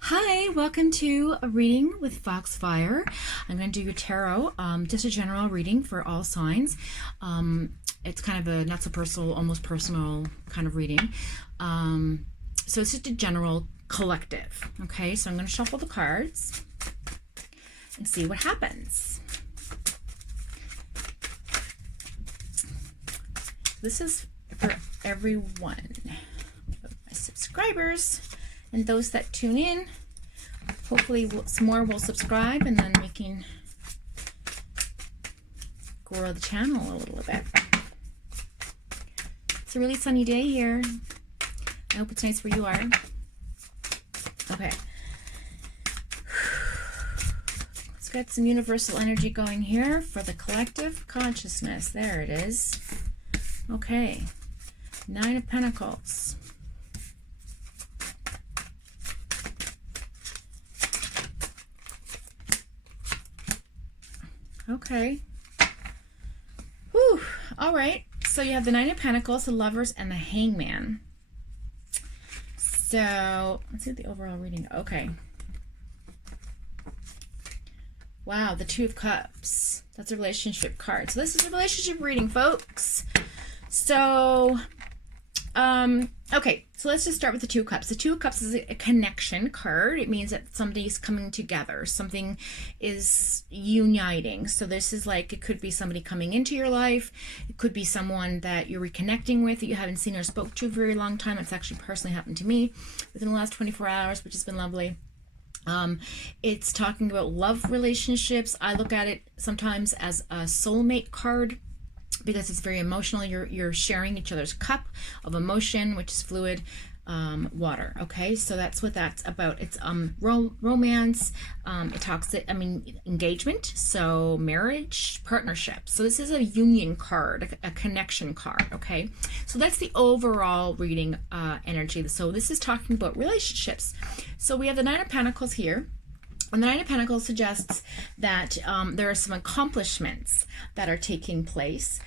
Hi, welcome to a reading with Foxfire. I'm going to do your tarot, just a general reading for all signs. It's kind of a not so personal, almost personal kind of reading. So it's just a general collective. Okay, so I'm going to shuffle the cards and see what happens. This is for everyone, my subscribers and those that tune in. Hopefully some more will subscribe, and then we can grow the channel a little bit. It's a really sunny day here. I hope it's nice where you are. Okay. Let's get some universal energy going here for the collective consciousness. There it is. Okay. 9 of Pentacles. Okay. Whew. All right. So you have the 9 of Pentacles, the Lovers, and the Hangman. So let's see the overall reading. Okay. Wow, the 2 of Cups. That's a relationship card. So this is a relationship reading, folks. So, okay, so let's just start with the 2 of Cups. The 2 of Cups is a connection card. It means that somebody's coming together. Something is uniting. So this is like, it could be somebody coming into your life. It could be someone that you're reconnecting with that you haven't seen or spoke to for a very long time. It's actually personally happened to me within the last 24 hours, which has been lovely. It's talking about love relationships. I look at it sometimes as a soulmate card, because it's very emotional. You're sharing each other's cup of emotion, which is fluid water. Okay, so that's what that's about. It's romance. It talks, engagement, so marriage, partnership. So this is a union card, a connection card. Okay, so that's the overall reading energy. So this is talking about relationships. So we have the 9 of Pentacles here. And the 9 of Pentacles suggests that there are some accomplishments that are taking place,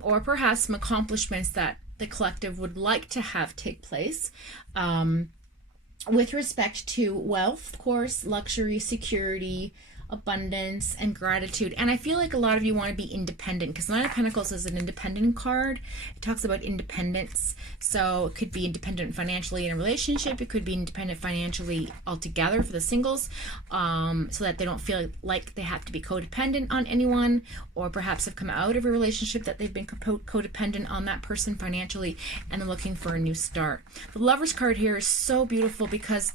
or perhaps some accomplishments that the collective would like to have take place with respect to wealth, of course, luxury, security, abundance, and gratitude. And I feel like a lot of you want to be independent, because the 9 of Pentacles is an independent card. It talks about independence. So it could be independent financially in a relationship. It could be independent financially altogether for the singles, so that they don't feel like they have to be codependent on anyone, or perhaps have come out of a relationship that they've been codependent on that person financially and they're looking for a new start. The Lovers card here is so beautiful because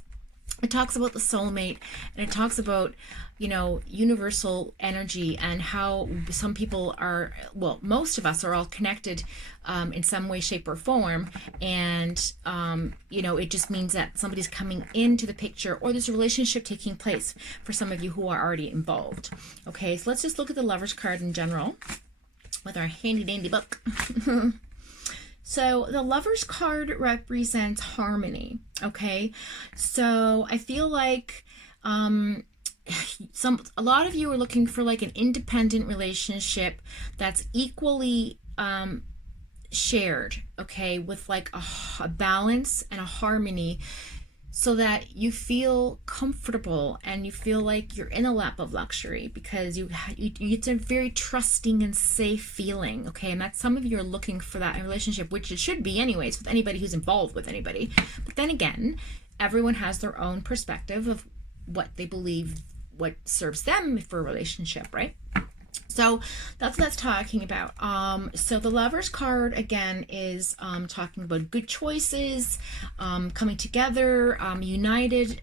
it talks about the soulmate, and it talks about, you know, universal energy, and how some people are, well, most of us are all connected in some way, shape, or form. And, you know, it just means that somebody's coming into the picture, or there's a relationship taking place for some of you who are already involved. Okay, so let's just look at the Lovers card in general with our handy dandy book. So the Lovers card represents harmony. Okay, so I feel like a lot of you are looking for like an independent relationship that's equally shared, okay, with like a balance and a harmony, so that you feel comfortable and you feel like you're in a lap of luxury, because it's a very trusting and safe feeling. Okay, and that's, some of you are looking for that in a relationship, which it should be anyways with anybody who's involved with anybody. But then again, everyone has their own perspective of what they believe, what serves them for a relationship, right? So that's what that's talking about. So the Lovers card again is talking about good choices, coming together, united,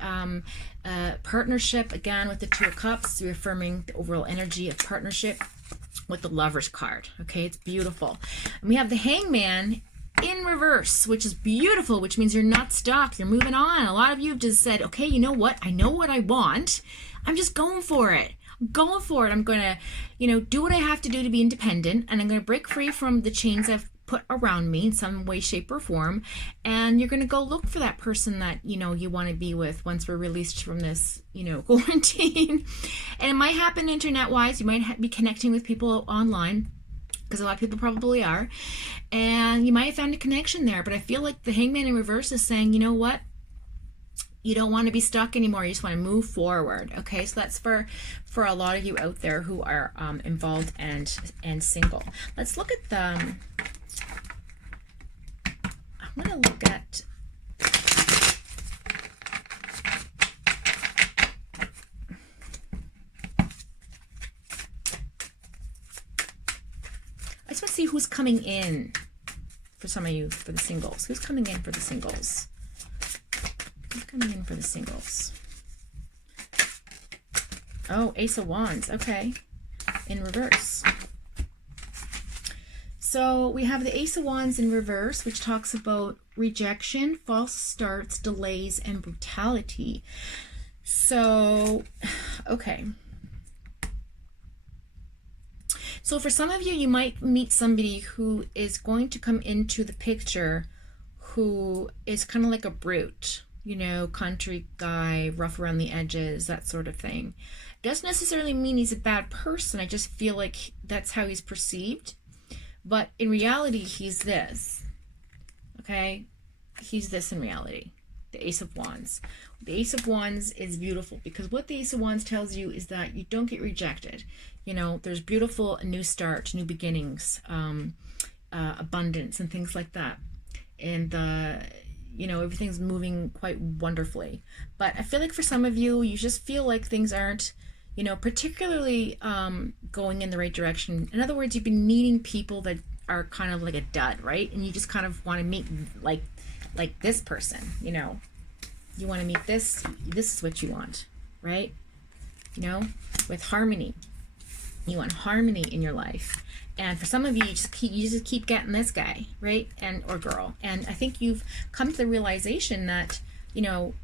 partnership, again with the 2 of Cups, reaffirming the overall energy of partnership with the Lovers card. Okay, it's beautiful. And we have the Hangman in reverse, which is beautiful, which means you're not stuck, you're moving on. A lot of you have just said, okay, you know what, I know what I want, I'm just going for it. Going for it. I'm going to, you know, do what I have to do to be independent, and I'm going to break free from the chains I've put around me in some way, shape, or form. And you're going to go look for that person that, you know, you want to be with once we're released from this, you know, quarantine. And it might happen internet-wise. You might be connecting with people online, because a lot of people probably are, and you might have found a connection there. But I feel like the Hangman in reverse is saying, you know what, You don't want to be stuck anymore. You just want to move forward. Okay, so that's for a lot of you out there who are involved and single. Let's look at the. I'm going to look at. I just want to see who's coming in for some of you for the singles. Who's coming in for the singles? Who's coming in for the singles? Oh, Ace of Wands. Okay. In reverse. So we have the Ace of Wands in reverse, which talks about rejection, false starts, delays, and brutality. So, okay. So for some of you, you might meet somebody who is going to come into the picture who is kind of like a brute, you know, country guy, rough around the edges, that sort of thing. Doesn't necessarily mean he's a bad person. I just feel like that's how he's perceived. But in reality, he's this. Okay? He's this in reality. The Ace of Wands. The Ace of Wands is beautiful because what the Ace of Wands tells you is that you don't get rejected. You know, there's beautiful new start, new beginnings, abundance and things like that. And, you know, everything's moving quite wonderfully. But I feel like for some of you, you just feel like things aren't, you know, particularly going in the right direction. In other words, you've been meeting people that are kind of like a dud, right? And you just kind of want to meet like this person, you know. You want to meet this is what you want, right? You know, with harmony. You want harmony in your life. And for some of you, you just keep getting this guy, right? And or girl. And I think you've come to the realization that, you know,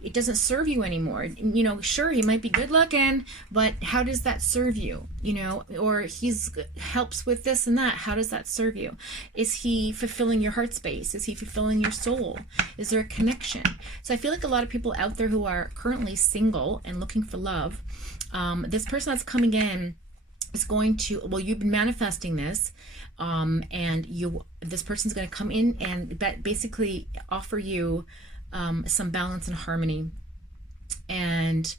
it doesn't serve you anymore. You know, sure, he might be good looking, but how does that serve you? You know, or he's helps with this and that. How does that serve you? Is he fulfilling your heart space? Is he fulfilling your soul? Is there a connection? So I feel like a lot of people out there who are currently single and looking for love, this person that's coming in is going to, well, you've been manifesting this, and this person's going to come in and basically offer you some balance and harmony. And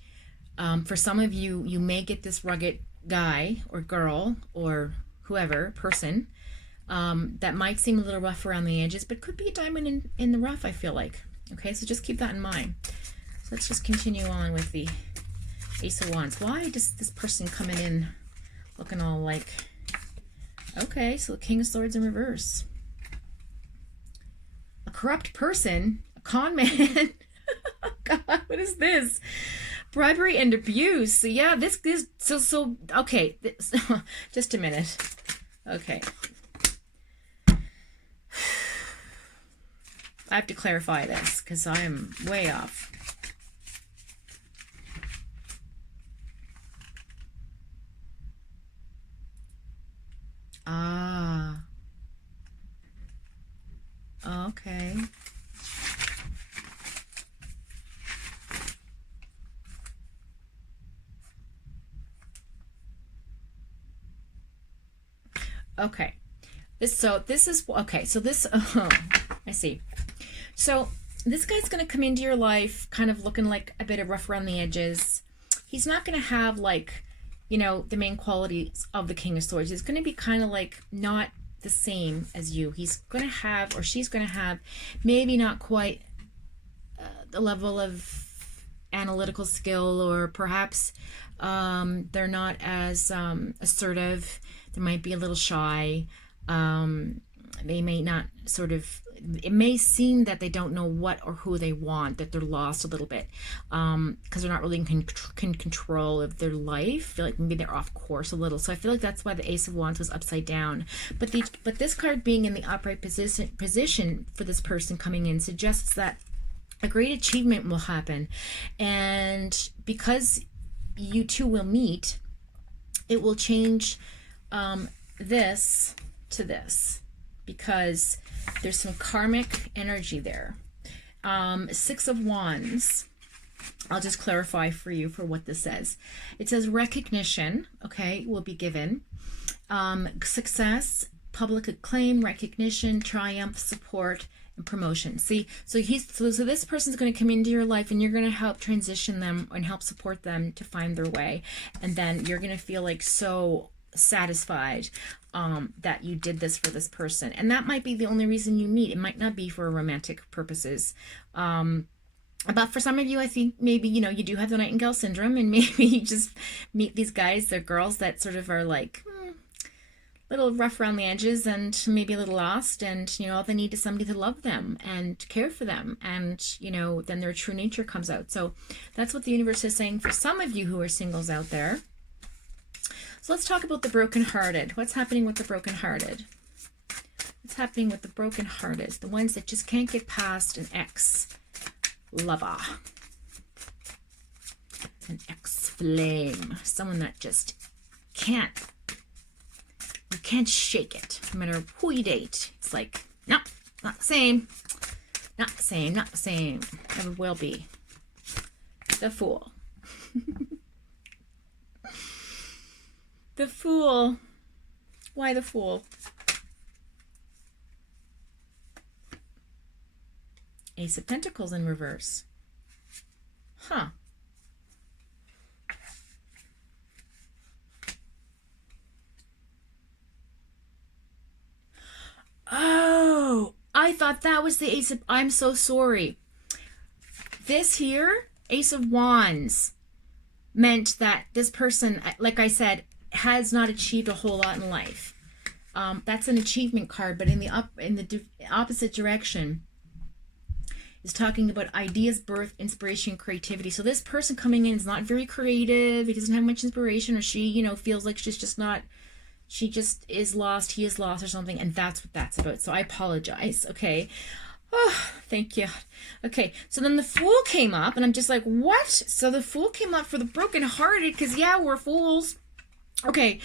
for some of you, you may get this rugged guy or girl or whoever, person, that might seem a little rough around the edges, but could be a diamond in the rough, I feel like. Okay, so just keep that in mind. So let's just continue on with the Ace of Wands. Why does this person coming in looking all like... Okay, so the King of Swords in reverse. A corrupt person... Con man. God, what is this? Bribery and abuse. So yeah, this is so okay. Just a minute. Okay. I have to clarify this because I am way off. Ah. Okay. Okay, I see. So this guy's going to come into your life kind of looking like a bit of rough around the edges. He's not going to have like, you know, the main qualities of the King of Swords. He's going to be kind of like not the same as you. He's going to have, or she's going to have, maybe not quite the level of analytical skill, or perhaps they're not as assertive. They might be a little shy. They may not it may seem that they don't know what or who they want, that they're lost a little bit because they're not really in control of their life. I feel like maybe they're off course a little. So I feel like that's why the Ace of Wands was upside down. But this card being in the upright position for this person coming in suggests that a great achievement will happen. And because you two will meet, it will change this to this, because there's some karmic energy there. Six of Wands, I'll just clarify for you for what this says. It says recognition, okay, will be given. Success, public acclaim, recognition, triumph, support, and promotion. See, so this person's going to come into your life, and you're going to help transition them and help support them to find their way. And then you're going to feel like so satisfied that you did this for this person. And that might be the only reason you meet. It might not be for romantic purposes. But for some of you, I think maybe, you know, you do have the Nightingale syndrome, and maybe you just meet these guys, they're girls that sort of are like a little rough around the edges and maybe a little lost, and, you know, all they need is somebody to love them and care for them, and, you know, then their true nature comes out. So that's what the universe is saying for some of you who are singles out there. So let's talk about the brokenhearted. What's happening with the brokenhearted? What's happening with the brokenhearted? The ones that just can't get past an ex-lover, an ex-flame, someone that just can't, you can't shake it, no matter who you date. It's like, no, not the same, not the same, not the same. Never will be. The Fool. The Fool. Why the Fool? Ace of Pentacles in reverse. Huh. Oh, I thought that was the Ace of... I'm so sorry. This here, Ace of Wands, meant that this person, like I said, has not achieved a whole lot in life. That's an achievement card, but in the opposite direction is talking about ideas, birth, inspiration, creativity. So this person coming in is not very creative. He doesn't have much inspiration, or she, you know, feels like she's just not, she just is lost, he is lost or something, and that's what that's about. So I apologize, okay? Oh, thank you. Okay, so then the Fool came up, and I'm just like, what? So the Fool came up for the brokenhearted, because yeah, we're fools. Okay,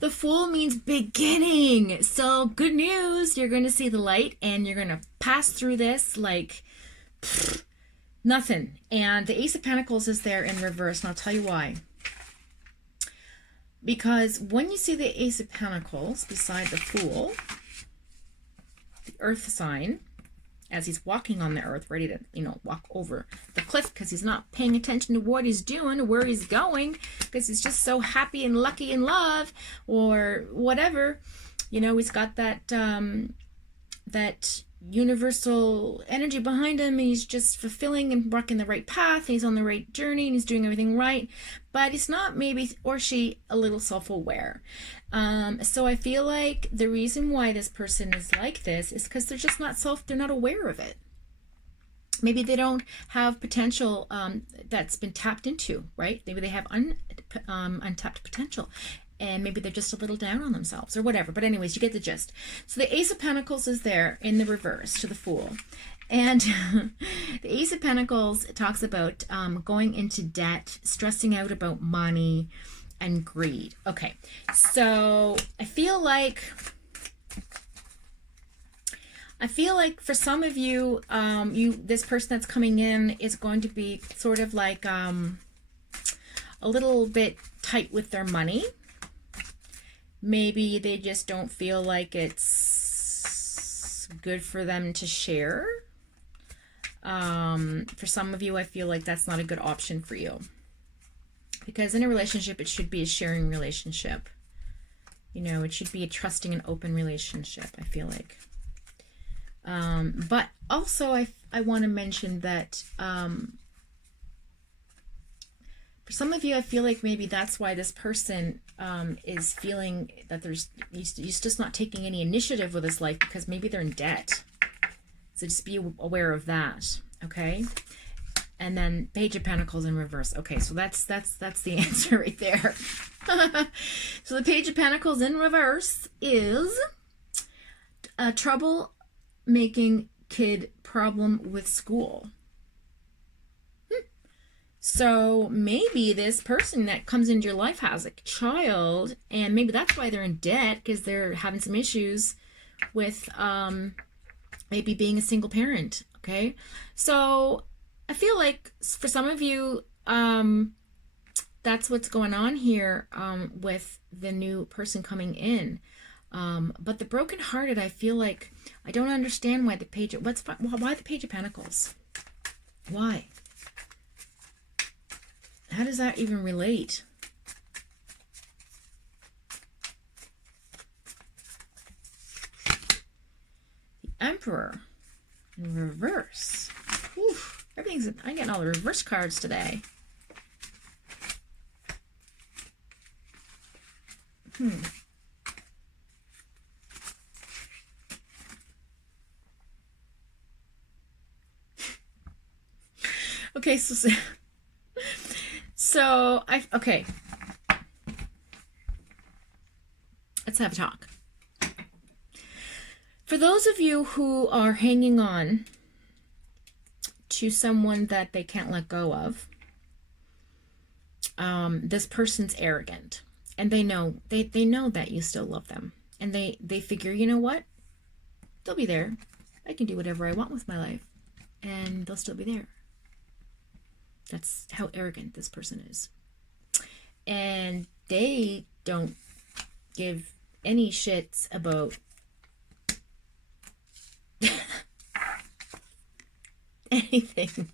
the Fool means beginning. So good news, you're going to see the light, and you're going to pass through this like nothing. And the Ace of Pentacles is there in reverse, and I'll tell you why. Because when you see the Ace of Pentacles beside the Fool, the Earth sign, as he's walking on the earth, ready to, you know, walk over the cliff, because he's not paying attention to what he's doing or where he's going, because he's just so happy and lucky in love or whatever. You know, he's got that that universal energy behind him, and he's just fulfilling and walking the right path, and he's on the right journey, and he's doing everything right, but he's not, maybe, or she, a little self-aware. So I feel like the reason why this person is like this is because they're just not they're not aware of it. Maybe they don't have potential that's been tapped into, right? Maybe they have untapped potential, and maybe they're just a little down on themselves or whatever. But anyways, you get the gist. So the Ace of Pentacles is there in the reverse to the Fool. And the Ace of Pentacles talks about going into debt, stressing out about money, and greed. Okay, so I feel like for some of you, this person that's coming in is going to be sort of like a little bit tight with their money. Maybe they just don't feel like it's good for them to share. For some of you, I feel like that's not a good option for you. Because in a relationship, it should be a sharing relationship. You know, it should be a trusting and open relationship, I feel like. But also, I want to mention that for some of you, I feel like maybe that's why this person is feeling that he's just not taking any initiative with his life, because maybe they're in debt. So just be aware of that, okay? And then Page of Pentacles in reverse. Okay, so that's the answer right there. So the Page of Pentacles in reverse is a trouble-making kid, problem with school. So maybe this person that comes into your life has a child, and maybe that's why they're in debt, because they're having some issues with maybe being a single parent, okay? So I feel like for some of you, that's what's going on here with the new person coming in. But the brokenhearted, I feel like I don't understand why the page. Why the Page of Pentacles? Why? How does that even relate? The Emperor in reverse. Oof, I'm getting all the reverse cards today. Okay, okay. Let's have a talk. For those of you who are hanging on to someone that they can't let go of, this person's arrogant, and they know that you still love them, and they figure, you know what, they'll be there. I can do whatever I want with my life, and they'll still be there. That's how arrogant this person is. And they don't give any shits about anything.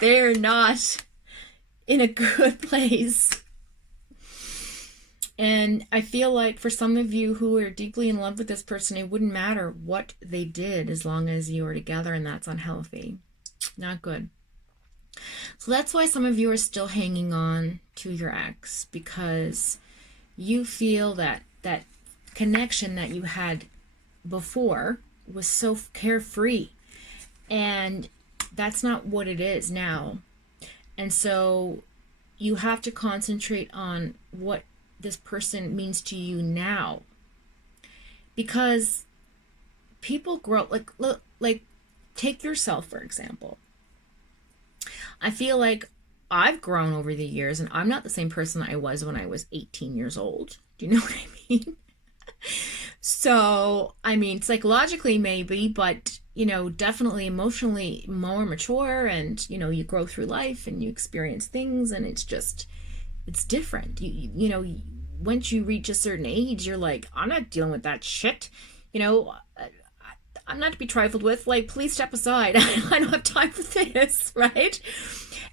They're not in a good place. And I feel like for some of you who are deeply in love with this person, it wouldn't matter what they did as long as you were together, and that's unhealthy. Not good. So that's why some of you are still hanging on to your ex, because you feel that that connection that you had before was so carefree, and that's not what it is now. And so you have to concentrate on what this person means to you now, because people grow. Like take yourself, for example. I feel like I've grown over the years, and I'm not the same person I was when I was 18 years old. Do you know what I mean? So, I mean, psychologically maybe, but, you know, definitely emotionally more mature, and, you know, you grow through life and you experience things, and it's different. You know, once you reach a certain age, you're like, I'm not dealing with that shit. You know, I'm not to be trifled with. Like, please step aside. I don't have time for this, right?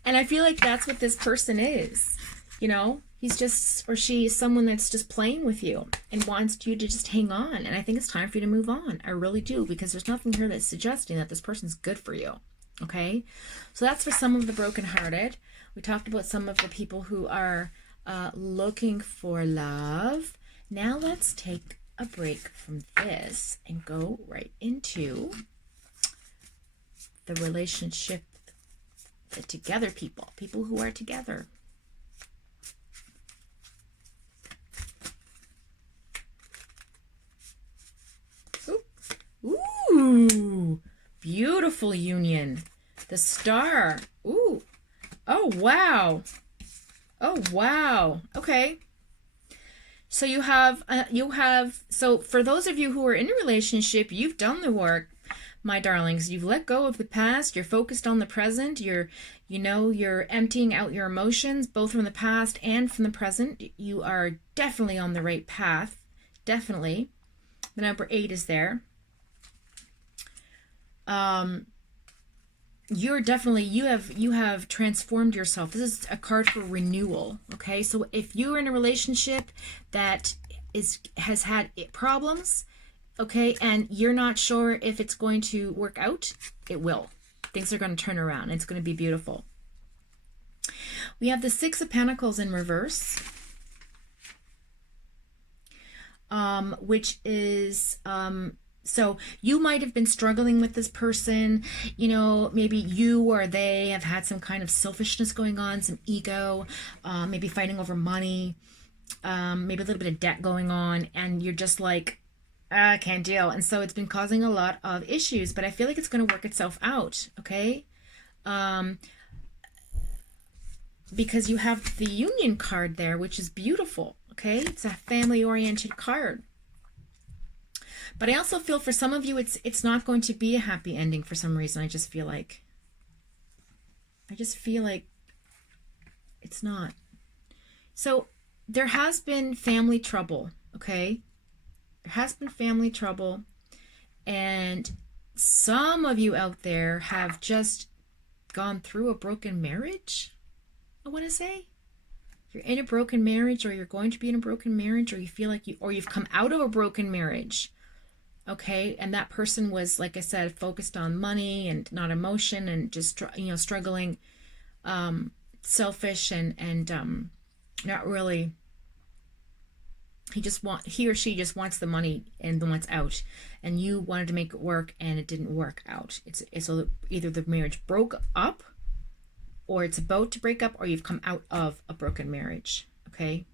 And I feel like that's what this person is. You know, he's just, or she is someone that's just playing with you and wants you to just hang on. And I think it's time for you to move on. I really do, because there's nothing here that's suggesting that this person's good for you. Okay? So that's for some of the brokenhearted. We talked about some of the people who are looking for love. Now let's take a break from this and go right into the relationship, the together people who are together. Ooh, beautiful union. The Star. Ooh. Oh, wow. Oh, wow. Okay. So so for those of you who are in a relationship, you've done the work, my darlings. You've let go of the past. You're focused on the present. You're emptying out your emotions, both from the past and from the present. You are definitely on the right path. Definitely. The number 8 is there. You have transformed yourself. This is a card for renewal. Okay, so if you're in a relationship that has had problems, okay, and you're not sure if it's going to work out, it will. Things are going to turn around. It's going to be beautiful. We have the 6 of Pentacles in reverse, which is so you might have been struggling with this person. You know, maybe you or they have had some kind of selfishness going on, some ego, maybe fighting over money, maybe a little bit of debt going on, and you're just like, I can't deal. And so it's been causing a lot of issues, but I feel like it's going to work itself out, okay? Because you have the Union card there, which is beautiful, okay? It's a family-oriented card. But I also feel for some of you, it's not going to be a happy ending for some reason. I just feel like it's not. So there has been family trouble, okay? There has been family trouble, and some of you out there have just gone through a broken marriage, I want to say. You're in a broken marriage, or you're going to be in a broken marriage, or you feel like you've come out of a broken marriage, okay? And that person was, like I said, focused on money and not emotion, and just, struggling, selfish, and not really. He or she just wants the money and wants out, and you wanted to make it work and it didn't work out. It's either the marriage broke up, or it's about to break up, or you've come out of a broken marriage, okay?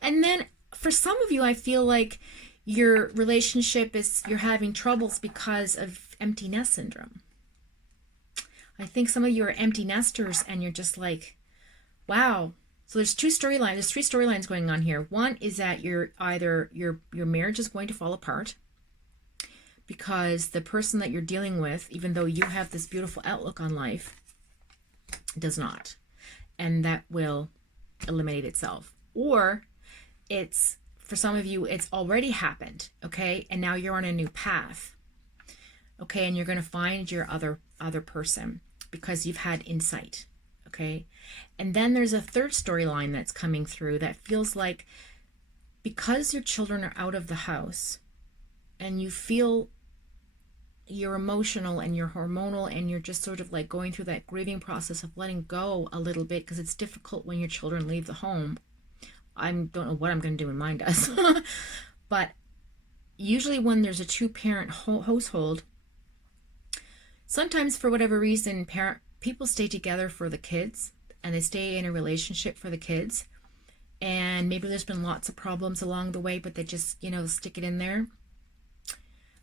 And then for some of you, I feel like your relationship you're having troubles because of empty nest syndrome. I think some of you are empty nesters, and you're just like, wow. So there's three storylines going on here. One is that you're either your marriage is going to fall apart because the person that you're dealing with, even though you have this beautiful outlook on life, does not. And that will eliminate itself. Or it's, for some of you, it's already happened, okay? And now you're on a new path, okay? And you're going to find your other person because you've had insight, okay? And then there's a third storyline that's coming through that feels like, because your children are out of the house and you feel you're emotional and you're hormonal and you're just sort of like going through that grieving process of letting go a little bit, because it's difficult when your children leave the home. I don't know what I'm going to do when mine does. But usually when there's a two-parent household, sometimes for whatever reason, people stay together for the kids, and they stay in a relationship for the kids. And maybe there's been lots of problems along the way, but they just, stick it in there.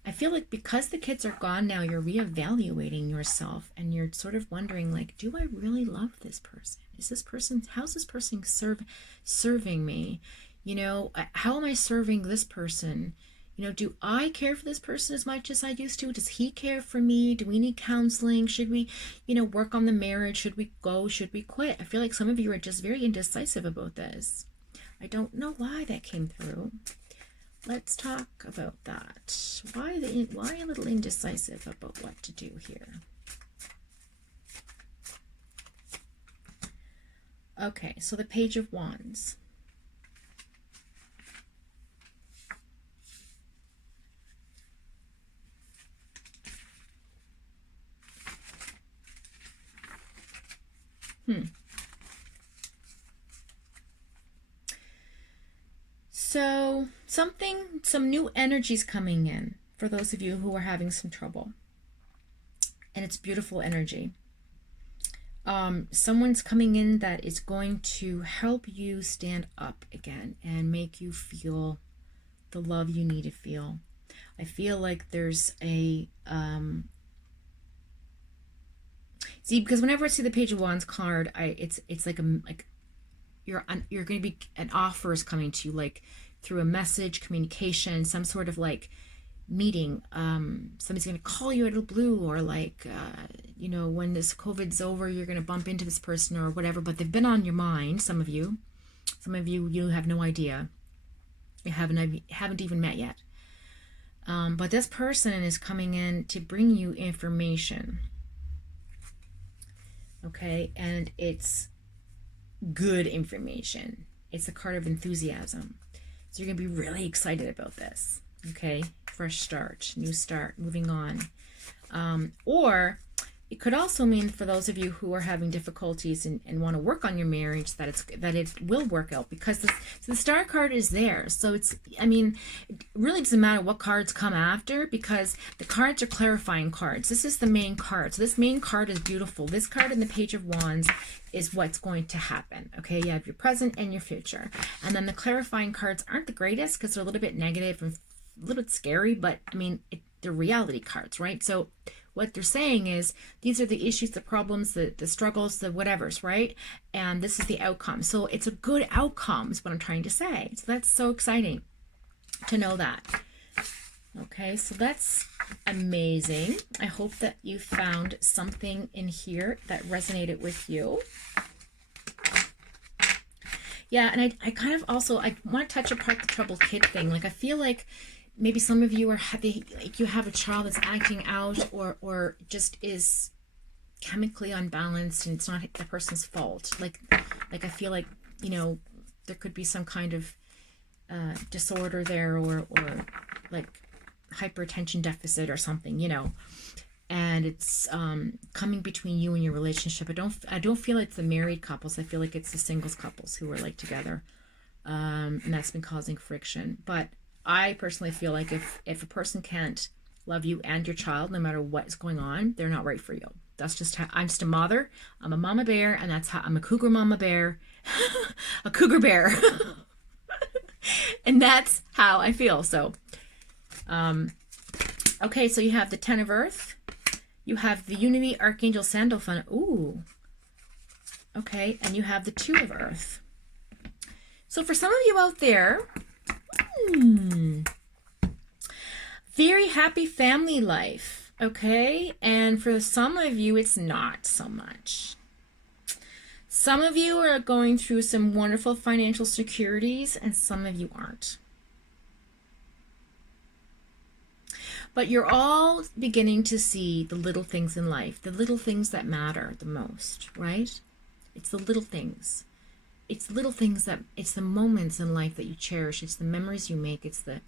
I feel like because the kids are gone now, you're reevaluating yourself, and you're sort of wondering, like, do I really love this person? How's this person serving me? How am I serving this person? Do I care for this person as much as I used to? Does he care for me? Do we need counseling? Should we, work on the marriage? Should we go? Should we quit? I feel like some of you are just very indecisive about this. I don't know why that came through. Let's talk about that. Why a little indecisive about what to do here? Okay, so the Page of Wands. So some new energies coming in for those of you who are having some trouble. And it's beautiful energy. Someone's coming in that is going to help you stand up again and make you feel the love you need to feel. I feel like there's a see, because whenever I see the Page of Wands card, it's like you're going to be, an offer is coming to you, like through a message, communication, some sort of like meeting. Somebody's going to call you out of the blue, or like when this COVID's over, you're going to bump into this person or whatever, but they've been on your mind. Some of you you have no idea, you haven't even met yet, but this person is coming in to bring you information, okay? And it's good information. It's a card of enthusiasm, so you're gonna be really excited about this, okay? Fresh start, new start, moving on. Or it could also mean, for those of you who are having difficulties and want to work on your marriage, that it will work out, because the Star card is there. So it really doesn't matter what cards come after, because the cards are clarifying cards. This is the main card. So this main card is beautiful. This card in the Page of Wands is what's going to happen. Okay, you have your present and your future. And then the clarifying cards aren't the greatest, because they're a little bit negative and a little bit scary, but they're reality cards, right? So what they're saying is, these are the issues, the problems, the struggles, the whatevers, right? And this is the outcome. So it's a good outcome is what I'm trying to say. So that's so exciting to know that. Okay, so that's amazing. I hope that you found something in here that resonated with you. Yeah, and I kind of also I want to touch apart the troubled kid thing. Like I feel like maybe some of you are happy, like you have a child that's acting out or just is chemically unbalanced, and it's not the person's fault. Like I feel like, you know, there could be some kind of disorder there, or like hyperattention deficit or something, you know. And it's coming between you and your relationship. I don't feel like it's the married couples. I feel like it's the singles couples who are like together, and that's been causing friction. But I personally feel like if a person can't love you and your child, no matter what is going on, they're not right for you. That's just how I'm just a mother. I'm a mama bear, and that's how I'm a cougar mama bear, a cougar bear, and that's how I feel. So, okay, so you have the Ten of Earth. You have the Unity Archangel Sandalphon. Ooh. Okay, and you have the Two of Earth. So for some of you out there, very happy family life, okay? And for some of you, it's not so much. Some of you are going through some wonderful financial securities, and some of you aren't. But you're all beginning to see the little things in life, the little things that matter the most, right? It's the little things. It's little things that, it's the moments in life that you cherish. It's the memories you make. It's the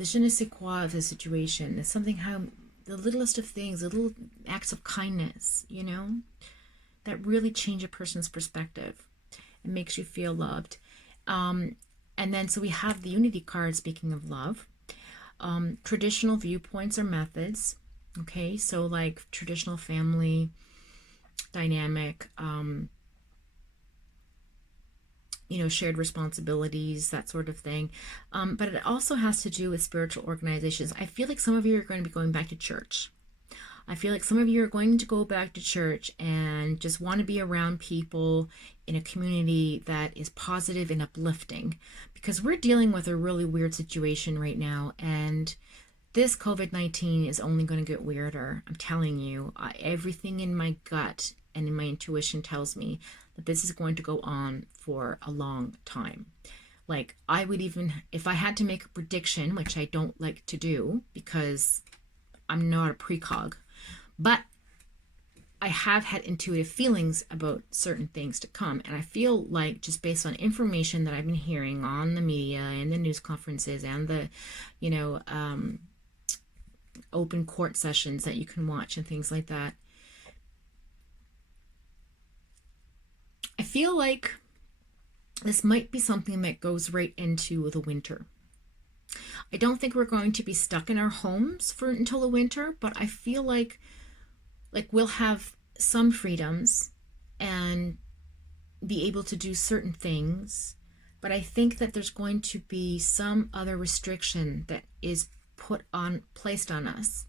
je ne sais quoi of the situation. It's something how, the littlest of things, the little acts of kindness, you know, that really change a person's perspective. It makes you feel loved. And then, so we have the Unity card, speaking of love. Traditional viewpoints or methods, okay, so like traditional family dynamic, you know, shared responsibilities, that sort of thing, but it also has to do with spiritual organizations. I feel like some of you are going to be going back to church. I feel like some of you are going to go back to church and just want to be around people in a community that is positive and uplifting, because we're dealing with a really weird situation right now, and this COVID-19 is only going to get weirder. I'm telling you, everything in my gut and in my intuition tells me that this is going to go on for a long time. Like, I would even, if I had to make a prediction, which I don't like to do because I'm not a precog, but I have had intuitive feelings about certain things to come. And I feel like, just based on information that I've been hearing on the media and the news conferences and the, you know, open court sessions that you can watch and things like that, I feel like this might be something that goes right into the winter. I don't think we're going to be stuck in our homes for until the winter, but I feel like we'll have some freedoms and be able to do certain things, but I think that there's going to be some other restriction that is placed on us,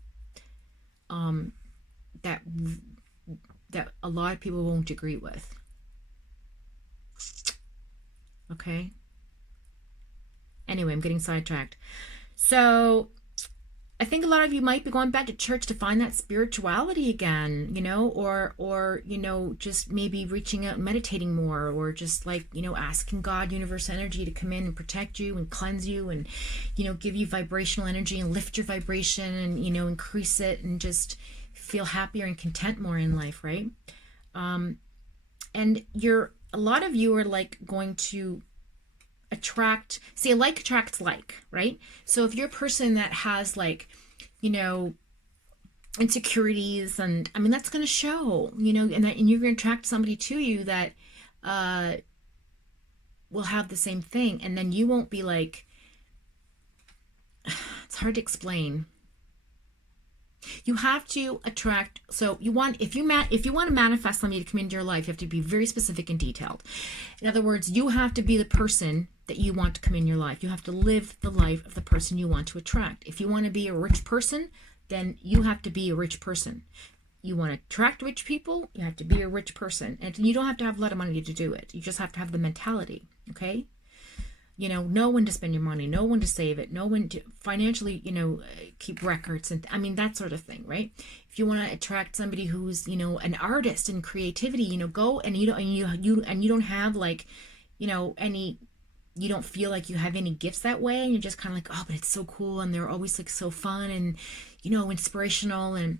that a lot of people won't agree with. Okay. Anyway, I'm getting sidetracked. So I think a lot of you might be going back to church to find that spirituality again, you know, or you know, just maybe reaching out and meditating more, or just like, you know, asking God, universe energy, to come in and protect you and cleanse you and, you know, give you vibrational energy and lift your vibration and, you know, increase it and just feel happier and content more in life, right? And a lot of you are like going to attract, see, like attracts like, right? So if you're a person that has, like, you know, insecurities, and I mean, that's going to show, you know, and you're going to attract somebody to you that will have the same thing, and then you won't be like, it's hard to explain. You have to attract, so you want, if you want to manifest somebody to come into your life, you have to be very specific and detailed. In other words, you have to be the person that you want to come in your life. You have to live the life of the person you want to attract. If you want to be a rich person, then you have to be a rich person. You want to attract rich people, you have to be a rich person. And you don't have to have a lot of money to do it. You just have to have the mentality, okay? You know when to spend your money, know when to save it, know when to financially, you know, keep records, and I mean, that sort of thing, right? If you want to attract somebody who's, you know, an artist and creativity, you know, go and you don't have like, you don't feel like you have any gifts that way, and you're just kind of like, oh, but it's so cool, and they're always like so fun and inspirational. And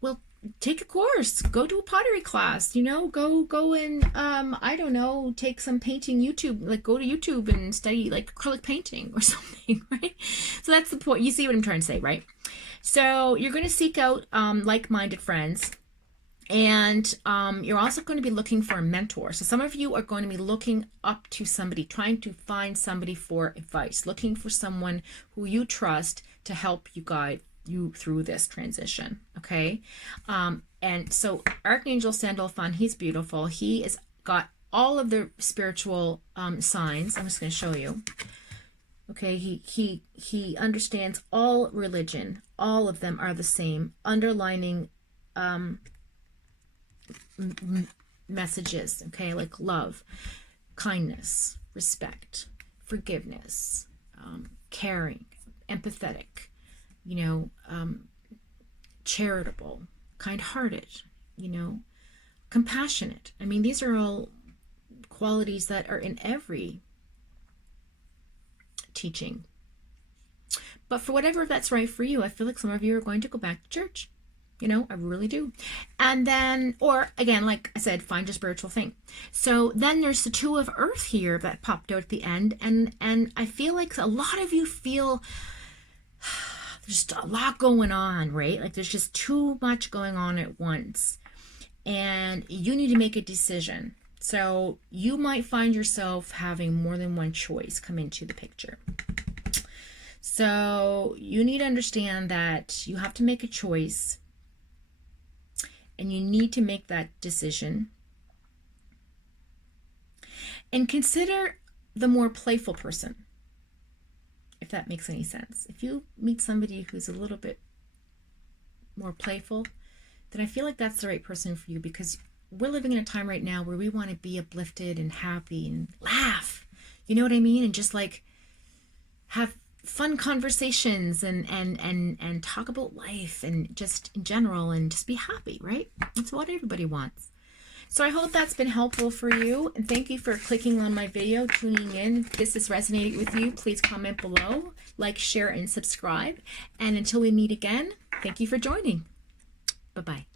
well, take a course, go to a pottery class, go and I don't know, take some painting YouTube, like go to YouTube and study like acrylic painting or something, right? So that's the point. You see what I'm trying to say, right? So you're going to seek out like-minded friends. And you're also going to be looking for a mentor. So some of you are going to be looking up to somebody, trying to find somebody for advice, looking for someone who you trust to help you guide you through this transition. Okay. And so Archangel Sandalphon, he's beautiful. He has got all of the spiritual signs. I'm just going to show you. Okay. He understands all religion. All of them are the same, underlining messages, okay, like love, kindness, respect, forgiveness, caring, empathetic, charitable, kind-hearted, compassionate. I mean, these are all qualities that are in every teaching. But for whatever that's right for you, I feel like some of you are going to go back to church. I really do. And then, or again, like I said, find your spiritual thing. So then there's the Two of Earth here that popped out at the end. And I feel like a lot of you feel there's just a lot going on, right? Like there's just too much going on at once. And you need to make a decision. So you might find yourself having more than one choice come into the picture. So you need to understand that you have to make a choice. And you need to make that decision. And consider the more playful person, if that makes any sense. If you meet somebody who's a little bit more playful, then I feel like that's the right person for you, because we're living in a time right now where we want to be uplifted and happy and laugh. You know what I mean? And just like have fun conversations and talk about life and just in general and just be happy, right? That's what everybody wants. So I hope that's been helpful for you, and thank you for clicking on my video, tuning in. If this has resonated with you, please comment below, like, share, and subscribe. And until we meet again, thank you for joining. Bye-bye.